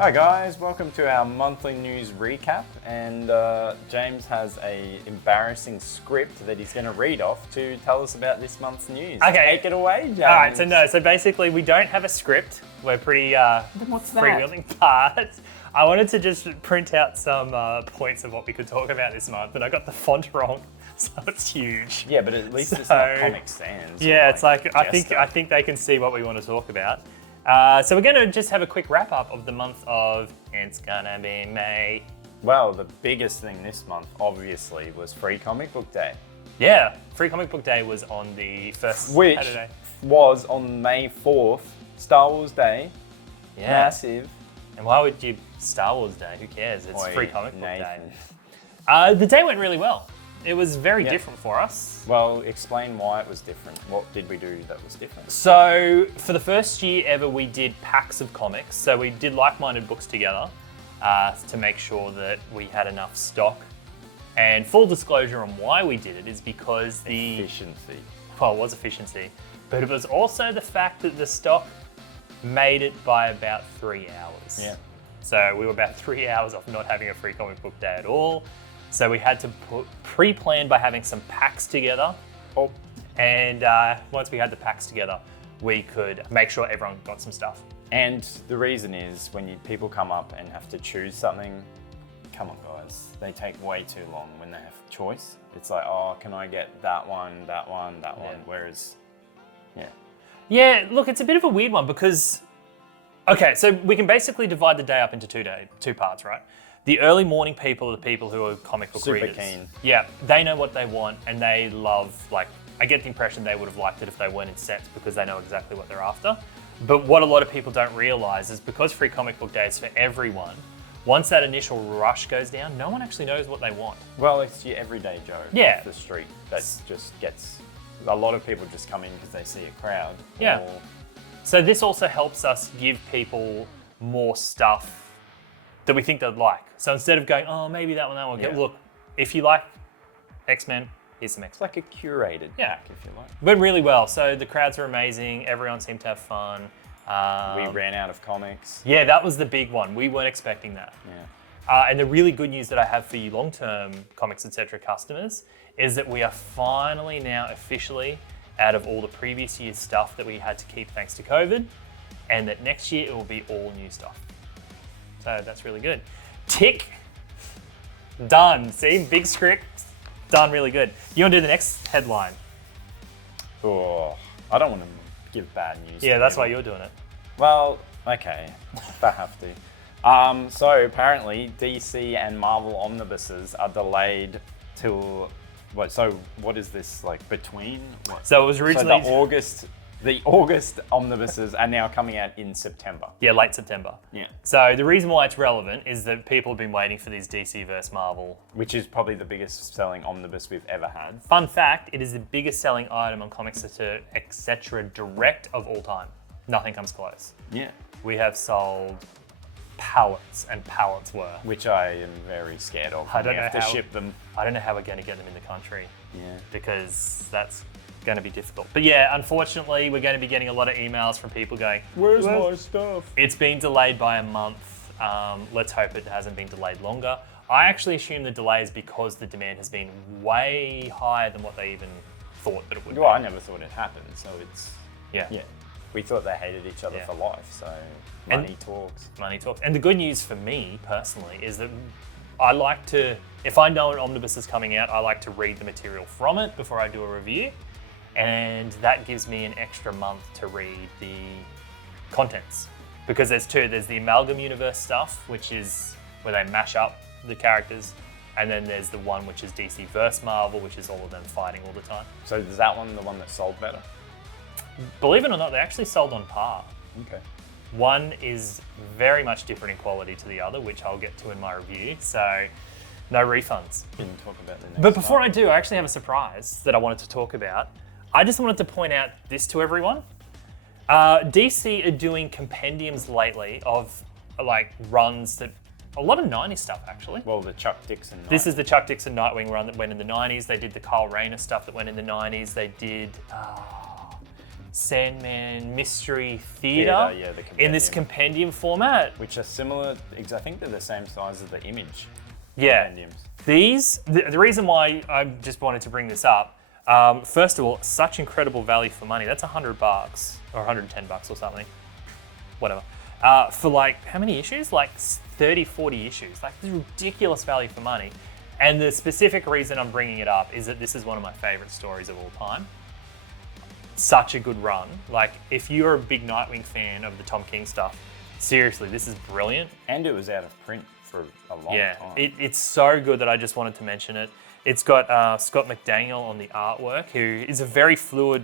Hi guys, welcome to our monthly news recap, and James has a embarrassing script that he's going to read off to tell us about this month's news. Okay. Take it away, James. All right, so basically we don't have a script. We're pretty what's that? freewheeling, but I wanted to just print out some points of what we could talk about this month, and I got the font wrong, so it's huge. Yeah, but at least it's not Comic Sans. Yeah, it's like I Jester. think they can see what we want to talk about. So we're going to just have a quick wrap up of the month of It's Gonna Be May. Well, the biggest thing this month, obviously, was Free Comic Book Day. Yeah, Free Comic Book Day was on the first Which Saturday. was on May 4th, Star Wars Day. Yeah. Massive. And why would you Star Wars Day? Who cares? It's Oi, Free Comic Book Nathan. Day. The day went really well. It was very different for us. Well, explain why it was different. What did we do that was different? So, for the first year ever, we did packs of comics. So, we did like-minded books together to make sure that we had enough stock. And full disclosure on why we did it is because Efficiency. well, it was efficiency, but it was also the fact that the stock made it by about 3 hours. Yeah. So, we were about 3 hours off not having a Free Comic Book Day at all. So we had to pre-plan by having some packs together. Oh, And once we had the packs together, we could make sure everyone got some stuff. and the reason is when people come up and have to choose something, come on guys, they take way too long when they have choice. It's like, oh, can I get that one, that one, that one? Whereas, Yeah, look, it's a bit of a weird one because, okay, so we can basically divide the day up into two parts, right? The early morning people are the people who are comic book Super readers. keen. Yeah, they know what they want and they love, like, I get the impression they would have liked it if they weren't in sets because they know exactly what they're after. But what a lot of people don't realize is because Free Comic Book Day is for everyone, once that initial rush goes down, no one actually knows what they want. well, it's your everyday Joe Yeah. off the street that just gets, a lot of people just come in because they see a crowd. Yeah. Or, So this also helps us give people more stuff that we think they'd like. So instead of going, oh, maybe that one, Yeah. look, if you like X-Men, here's some it's X-Men. like a curated Yeah. pack, if you like. Went really well. So the crowds were amazing. Everyone seemed to have fun. We ran out of comics. Yeah, that was the big one. We weren't expecting that. Yeah. And the really good news that I have for you long-term Comics Etc. customers is that we are finally now officially out of all the previous year's stuff that we had to keep thanks to COVID, and that next year it will be all new stuff. So that's really good. Tick. Done. See, big script. Done really good. You want to do the next headline? Oh, I don't want to give bad news. Yeah, to that's why people. you're doing it. Well, okay, if I have to. So apparently DC and Marvel omnibuses are delayed till what? So what is this like between? What? So it was So originally the August omnibuses are now coming out in September. late September. Yeah, So the reason why it's relevant is that people have been waiting for these DC versus Marvel. which is probably the biggest selling omnibus we've ever had. Fun fact, it is the biggest selling item on Comics Etc. Direct of all time. Nothing comes close. Yeah, We have sold pallets and pallets worth. which I am very scared of. I don't we know have to how- ship them. I don't know how we're going to get them in the country Yeah. because that's going to be difficult. But yeah, unfortunately, we're going to be getting a lot of emails from people going, Where's my stuff? it's been delayed by a month. Let's hope it hasn't been delayed longer. I actually assume the delay is because the demand has been way higher than what they even thought that it would Well, I be. never thought it happened, so it's Yeah. We thought they hated each other Yeah. for life, so And- money talks. Money talks. And the good news for me personally is that I like to, if I know an omnibus is coming out, I like to read the material from it before I do a review. And that gives me an extra month to read the contents. Because there's two, there's the Amalgam Universe stuff, which is where they mash up the characters. And then there's the one which is DC vs. Marvel, which is all of them fighting all the time. So is that one the one that sold better? Believe it or not, they actually sold on par. Okay. One is very much different in quality to the other, which I'll get to in my review. So no refunds. Can you talk about the next But before one? I do, I actually have a surprise that I wanted to talk about. I just wanted to point out this to everyone. DC are doing compendiums lately of like runs that, a lot of 90s stuff actually. Well, the Chuck Dixon. This is the Chuck Dixon Nightwing run that went in the 90s. They did the Kyle Rayner stuff that went in the 90s. They did Sandman Mystery Theater yeah, the in this compendium format. which are similar. I think they're the same size as the Image Yeah. compendiums. The reason why I just wanted to bring this up, first of all, such incredible value for money. That's $100 or $110 or something, whatever. For like, how many issues? Like 30, 40 issues. Like, this is ridiculous value for money. And the specific reason I'm bringing it up is that this is one of my favorite stories of all time. Such a good run. Like, if you're a big Nightwing fan of the Tom King stuff, seriously, this is brilliant. And it was out of print for a long Yeah, time. it's so good that I just wanted to mention it. It's got Scott McDaniel on the artwork, who is a very fluid.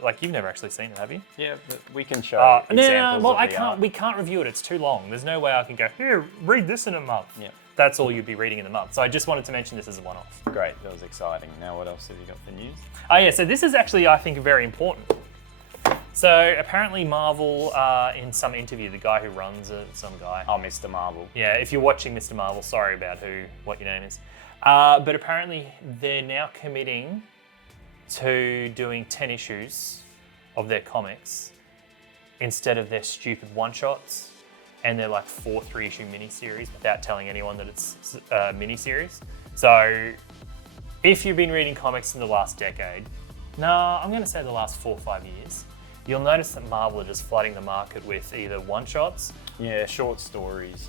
Like, you've never actually seen it, have you? Yeah, but we can show No, examples well, of I the can't. art. We can't review it. It's too long. There's no way I can go here. Read this in a month. Yeah. That's all you'd be reading in a month. So I just wanted to mention this as a one-off. Great, that was exciting. Now what else have you got for news? Oh yeah, so this is actually, I think, very important. So apparently Marvel, in some interview, the guy who runs it, some guy. Oh, Mr. Marvel. Yeah, if you're watching Mr. Marvel, sorry about what your name is. But apparently they're now committing to doing 10 issues of their comics instead of their stupid one-shots and their like 4 3-issue miniseries without telling anyone that it's a miniseries. So if you've been reading comics in the last decade, no, I'm going to say the last 4 or 5 years, you'll notice that Marvel are just flooding the market with either one-shots Yeah, short stories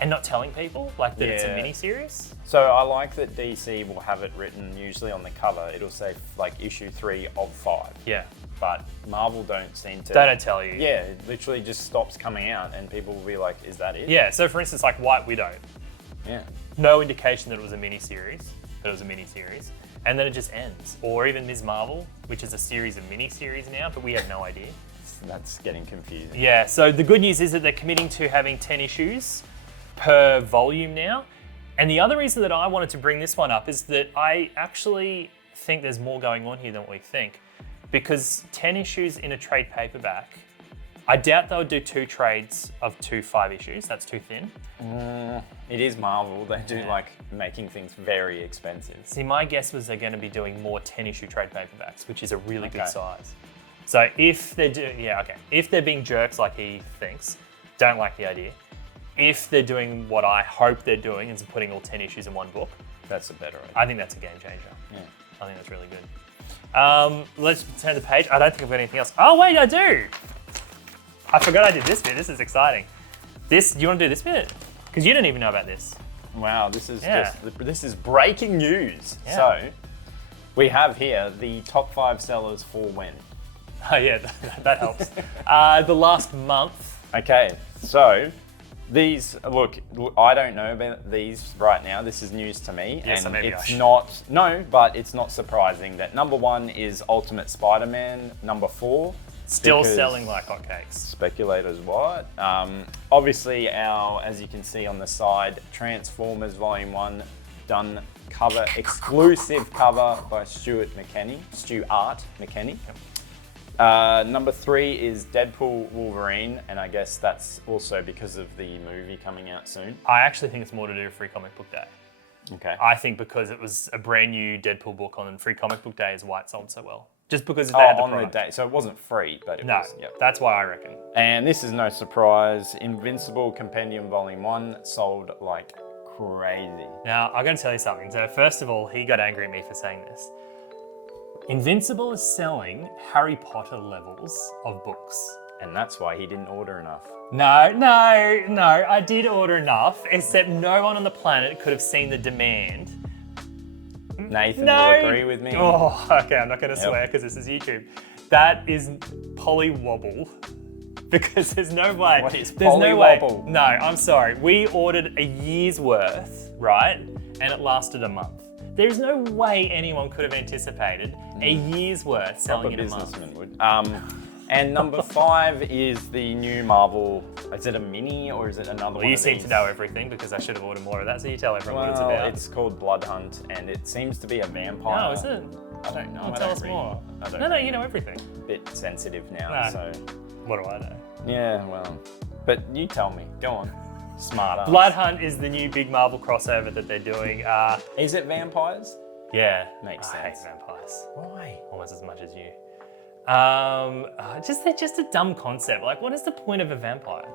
and not telling people like that it's a Yeah. miniseries. So I like that DC will have it written usually on the cover. It'll say like issue 3 of 5. Yeah, But Marvel don't seem to. they don't tell you. Yeah, it literally just stops coming out and people will be like, is that it? Yeah, so for instance, like White Widow, Yeah. no indication that it was a miniseries, and then it just ends. Or even Ms. Marvel, which is a series of miniseries now, but we have no idea. That's getting confusing. Yeah, so the good news is that they're committing to having 10 issues per volume now. And the other reason that I wanted to bring this one up is that I actually think there's more going on here than what we think. Because 10 issues in a trade paperback, I doubt they'll do 2 trades of 2 5 issues. That's too thin. It is Marvel. They do like making things very expensive. See, my guess was they're going to be doing more 10-issue trade paperbacks, which is a really good Okay. size. So if they're if they're being jerks like he thinks, don't like the idea. If they're doing what I hope they're doing, is putting all 10 issues in one book, That's a better idea. I think that's a game changer. Yeah. I think that's really good. Let's turn the page. I don't think I've got anything else. Oh wait, I do. I forgot I did this bit. This is exciting. Do you want to do this bit? Because you didn't even know about this. Wow, this is Yeah. this is breaking news. Yeah. So we have here the top 5 sellers for when. Oh yeah, that helps. The last month. Okay, so these look. I don't know about these right now. This is news to me, Yeah, so and maybe I it's should. but it's not surprising that number 1 is Ultimate Spider-Man. Number 4, Still because selling like hotcakes. Speculators what? Obviously, as you can see on the side, Transformers Volume 1 done cover, exclusive cover by Stuart McKinney. Number 3 is Deadpool Wolverine, and I guess that's also because of the movie coming out soon. I actually think it's more to do with Free Comic Book Day. Okay. I think because it was a brand new Deadpool book on Free Comic Book Day is why it sold so well. Just because they had the on the product. day, so it wasn't free, but it No, was. Yep. that's why I reckon. And this is no surprise. Invincible Compendium Volume 1 sold like crazy. Now, I'm going to tell you something. So, first of all, he got angry at me for saying this. Invincible is selling Harry Potter levels of books. And that's why he didn't order enough. No, I did order enough, except no one on the planet could have seen the demand. Nathan No. will agree with me. Oh, okay, I'm not going to swear because this is YouTube. That is polywobble. Because there's no way. What is there's no way. polywobble? No, I'm sorry. We ordered a year's worth, right? And it lasted a month. There's no way anyone could have anticipated a year's worth selling in a month. businessman would. And number 5 is the new Marvel. Is it a mini or is it another Well, one? you of seem these? to know everything because I should have ordered more of that. So you tell everyone what it's Well, about. it's called Blood Hunt, and it seems to be a vampire. No, is it? I don't know. Well, I tell don't us read. more. I don't No, read. you know everything. A bit sensitive now, No. so What do I know? yeah. Well, but you tell me. Go on. Smart ass. Blood Hunt is the new big Marvel crossover that they're doing. Is it vampires? Yeah, Makes I hate sense. vampires Why? almost as much as you. Just a dumb concept. Like, what is the point of a vampire?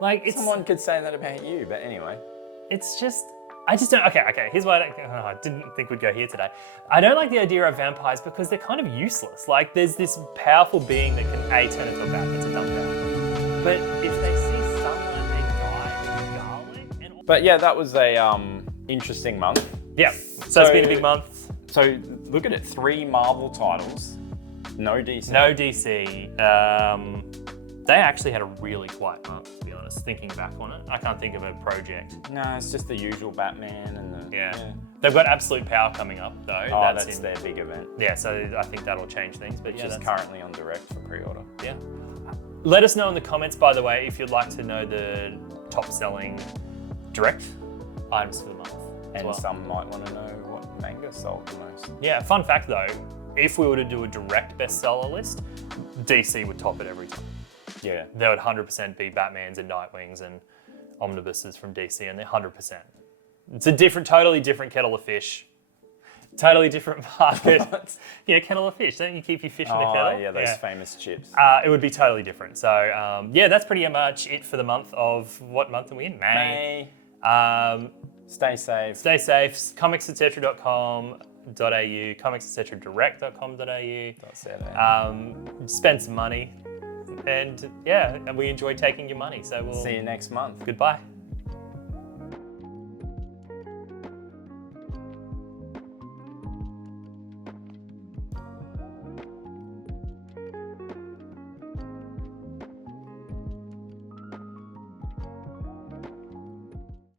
Like, it's Someone could say that about you, but anyway. it's just. I just don't. Okay. Here's why I didn't think we'd go here today. I don't like the idea of vampires because they're kind of useless. Like, there's this powerful being that can turn into a bat. That's a dumb power. But if they see someone they die with garlic and But yeah, that was a interesting month. yeah, so it's been a big month. So look at it, 3 Marvel titles, no DC. No DC. They actually had a really quiet month, to be honest. Thinking back on it, I can't think of a project. No, it's just the usual Batman and the Yeah. They've got Absolute Power coming up though. Oh, that's in- their big event, Yeah, so I think that'll change things. But which yeah, is that's- currently on direct for pre-order. Yeah. Let us know in the comments, by the way, if you'd like to know the top-selling direct items for the month. as And well. some might want to know what manga sold the most. Yeah, fun fact though, if we were to do a direct bestseller list, DC would top it every time. Yeah. There would 100% be Batmans and Nightwings and omnibuses from DC, and they're 100%. It's a totally different kettle of fish. Totally different market. Yeah, kettle of fish. Don't you keep your fish in a kettle? Oh, yeah, those famous chips. It would be totally different. So, yeah, that's pretty much it for the month of, what month are we in? May. Stay safe. Stay safe. comicsetcetera.com.au, comicsetceteradirect.com.au. That's it. Spend some money. And yeah, and we enjoy taking your money. So we'll See you next month. goodbye.